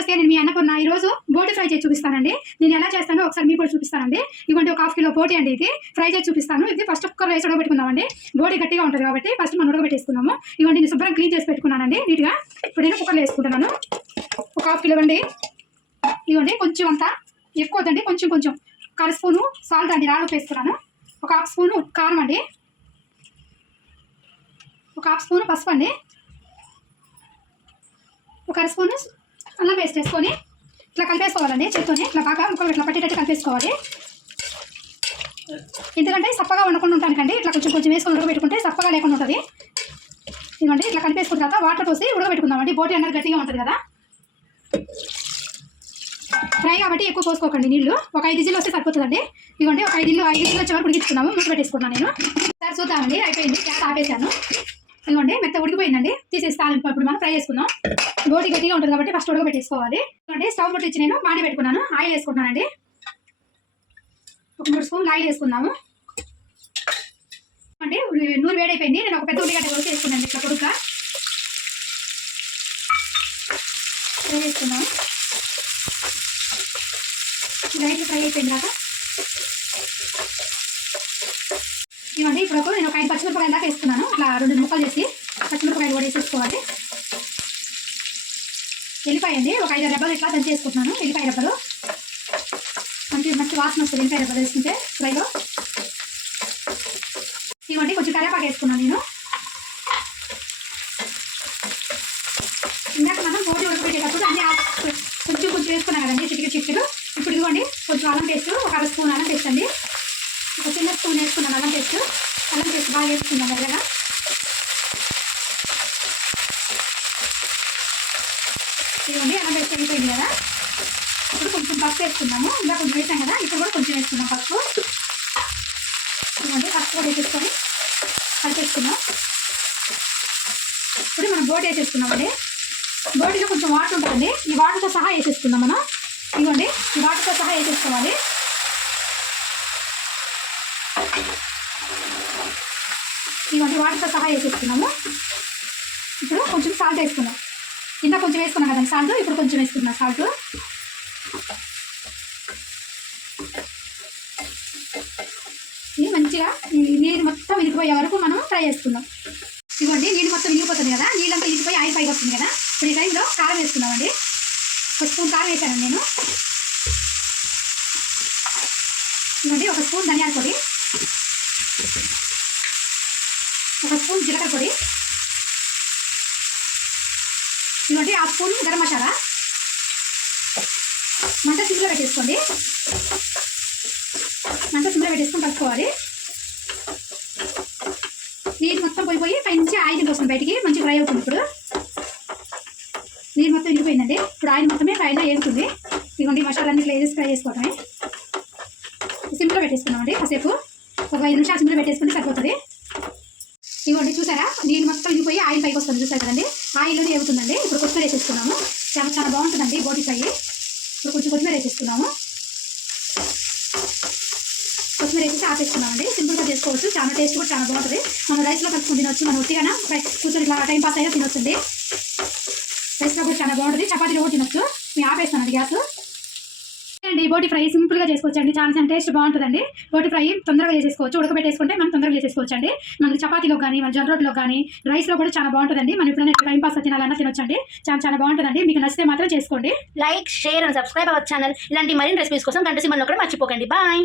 నమస్తే నేను మీ అన్నపూర్ణ. ఈ ఈరోజు బోటి ఫ్రై చేసి చూపిస్తానండి. నేను ఎలా చేస్తానో ఒకసారి మీకు కూడా చూపిస్తానండి. ఇదిగోండి ఒక హాఫ్ కిలో బోటి అండి ఇది. ఫ్రై చేసి చూపిస్తాను. ఇది ఫస్ట్ కుక్కర్ రైస్ ఉడకబెట్టుకుందామండి. బోటి గట్టిగా ఉంటుంది కాబట్టి ఫస్ట్ మనం ఉడకబెట్టేసుకున్నాము. ఇవ్వండి నేను శుభ్రం క్లీన్ చేసి పెట్టుకున్నానండి. నీట్గా ఇప్పుడు నేను కుక్కర్లో వేసుకుంటున్నాను. ఒక హాఫ్ కిలో అండి ఇదిగోండి కొంచెం అంత ఎక్కువ వద్దండి. కొంచెం కొంచెం. కర స్పూను సాల్ట్ అండి రాళ్ళు వేస్తున్నాను ఒక హాఫ్ స్పూను కారం అండి. ఒక హాఫ్ స్పూను పసుపు అండి. ఒక అర స్పూను అల్లం పేస్ట్ వేసుకొని ఇట్లా కలిపేసుకోవాలండి చేతితోనే. ఇట్లా బాగా ముక్కలు ఇట్లా పట్టేటట్టు కలిపేసుకోవాలి. ఎందుకంటే సప్పగా ఉండకుండా ఉంటానికండి. ఇట్లా కొంచెం కొంచెం వేసుకొని ఉడకబెట్టుకుంటే సప్పగా లేకుండా ఉంటుంది. ఇదిగోండి ఇట్లా కలిపేసుకున్న తర్వాత వాటర్ పోసి ఉడకబెట్టుకుందామండి. బోటి అన్నది గట్టిగా ఉంటుంది కదా. ఫ్రై కాబట్టి ఎక్కువ పోసుకోకండి నీళ్ళు ఒక ఐదు ఇజిల్ వస్తే సరిపోతుందండి. ఇదిగోండి ఒక ఐదు ఇల్లు ఐదు ఇజిల్ వచ్చే వరకు ఉడికించుకున్నాము మూత పెట్టేసుకున్నాను నేను. సరే చూద్దామండి. అయిపోయింది. గ్యాస్ ఆపేసాను ఇదిగోండి మెత్త ఉడికిపోయిందండి. తీసేస్తాను ఇప్పుడు మనం ఫ్రై చేసుకుందాం. గోటి గట్టిగా ఉంటుంది కాబట్టి ఫస్ట్ ఉడకబెట్టేసుకోవాలి. ఇదిగోండి స్టవ్ ముట్టించి నేను బాండి పెట్టుకున్నాను. ఆయిల్ వేసుకుంటున్నానండి. ఒక మూడు స్పూన్లు ఆయిల్ వేసుకుందాము. అంటే నూనె వేడైపోయింది. నేను ఒక పెద్ద ఉల్లిగడ్డ కూడా వేసుకున్నాను ఇట్లా కొడుక ఫ్రై చేసుకున్నాము లైట్ ఫ్రై అయిపోయిన తర్వాత ఇవ్వండి. ఇప్పుడు నేను ఒక ఐదు పచ్చిమిరపకాయలు దాకా వేస్తున్నాను అట్లా రెండు ముక్కలు చేసి పచ్చిమిరపకాయలు కూడా వేసేసుకోవాలి. ఎల్లిపాయ అండి. ఒక ఐదు రెబ్బలు ఇట్లా దంచి వేసుకుంటున్నాను. ఎల్లిపాయ రెబ్బలు. మంచి మంచి వాసన వస్తుంది ఎల్లిపాయ రెబ్బలు వేసుకుంటే ఫ్రైలో. ఇవ్వండి. కొంచెం కరేపాకు వేసుకున్నాను నేను. ఇందాక మనం పోటీ ఉడకబెట్టేటప్పుడు అన్ని ఆ- కొంచెం కొంచెం వేసుకున్నాను కదండి. చిటికి చిటికలు ఇప్పుడు ఇదిగోండి కొంచెం అల్లం పేస్ట్ ఒక అర స్పూన్ అల్లం పేస్ట్ అండి. వేసుకున్నాను అల్లం పేస్ట్ అల్లం పేస్ట్ బాగా వేసుకున్నాం మెల్లగా. ఇదిగోండి అల్లం పేస్ట్ అయిపోయింది కదా. ఇప్పుడు కొంచెం పప్పు వేసుకున్నాము. ఇంకా కొంచెం వేసాం కదా ఇప్పుడు కూడా కొంచెం వేసుకున్నాం పప్పు ఇదిగోండి పప్పు కూడా వేసేసుకొని కలిపేసుకున్నాం. ఇప్పుడు మనం బోట్ వేసేసుకున్నామండి బోటిలో కొంచెం వాటర్ ఉంటుందండి. ఈ వాటర్తో సహా వేసేసుకుందాం మనం. ఇదిగోండి ఈ వాటర్తో సహా వేసేసుకోవాలి. ఇవన్నీ వాటర్తో సహా వేసేసుకున్నాము. ఇప్పుడు కొంచెం సాల్ట్ వేసుకున్నాం. ఇంత కొంచెం వేసుకున్నాం కదండి సాల్ట్ ఇప్పుడు కొంచెం వేసుకున్నాం సాల్ట్ ఇది మంచిగా నీళ్ళు నీరు మొత్తం విరిగిపోయే వరకు మనం ఫ్రై చేసుకుందాం. ఇవ్వండి నీళ్ళు మొత్తం ఇరిగిపోతుంది కదా. నీళ్ళంతా ఇరిగిపోయి ఆయిల్ పైకి వస్తుంది కదా. ఇప్పుడు ఈ టైంలో కారం వేసుకున్నామండి ఒక స్పూన్ కారం వేసాను నేను. ఇవ్వండి ఒక స్పూన్ ధనియాల పొడి ఒక స్పూన్ జీలకర్ర పొడి. ఇవ్వండి ఆ స్పూన్ గరం మసాలా. మంట సిమ్లో పెట్టేసుకోండి. మంట సిమ్లో పెట్టేసుకొని కలుపుకోవాలి. నీరు మొత్తం పోయిపోయి పైనుంచి ఆయిల్ పోస్తుంది బయటికి మంచి ఫ్రై అవుతుంది ఇప్పుడు. నీరు మొత్తం వెళ్ళిపోయిందండి ఇప్పుడు ఆయిల్ మొత్తమే ఫ్రైలో వేగుతుంది ఇదిగోండి మసాలా అన్ని వేసి ఫ్రై చేసుకోవటమే. సిమ్లో పెట్టేసుకున్నామండి కాసేపు. ఒక ఐదు నిమిషాలు సిమ్లో పెట్టేసుకుంటే సరిపోతుంది. ఇవ్వండి చూసారా? నేను మొత్తం వెళ్ళిపోయి ఆయిల్ పైకి వస్తుంది చూసారు కదండి? ఆయిల్లోనే వేగుతుందండి ఇప్పుడు కొత్తిమీర వేసేసుకున్నాము. చాలా చాలా బాగుంటుందండి బోటి ఫ్రై. ఇప్పుడు కొంచెం కొత్తిమీర వేసేసుకున్నాము. కొత్తిమీర వేసేసి ఆపేసుకున్నామండి. సింపుల్గా చేసుకోవచ్చు. చాలా టేస్ట్ కూడా చాలా బాగుంటుంది. మనం రైస్లో కలుపుకుని తినొచ్చు మనం ఉట్టిగానే ఫ్రై కూర్చొని ఇట్లా టైం పాస్ అయినా తినొచ్చండి. రైస్లో కూడా చాలా బాగుంటుంది. చపాతీలో కూడా తినొచ్చు. మేము ఆపేస్తానండి గ్యాస్. అండి బోటి ఫ్రై సింపుల్గా చేసుకోవచ్చు అండి చాలా టేస్ట్ బాగుంటుందండి. బోటి ఫ్రై తొందరగా చేసేసుకోవచ్చు. ఉడకబెట్టేసుకుంటే మనం తొందరగా చేసుకోవచ్చు అండి మనకి చపాతీలో కానీ మన జొన్న రోట్లో కానీ రైస్లో కూడా చాలా బాగుంటుందండి. మనం ఎప్పుడైనా టైం పాస్ తినాలన్నా తినొచ్చండి. చాలా చాలా బాగుంటుందండి. మీకు నచ్చితే మాత్రం చేసుకోండి. Like share and subscribe our channel. ఇలాంటి మరిన్ని రెసిపీస్ కోసం గంట సిమ్మల్లో కూడా మర్చిపోకండి. బాయ్.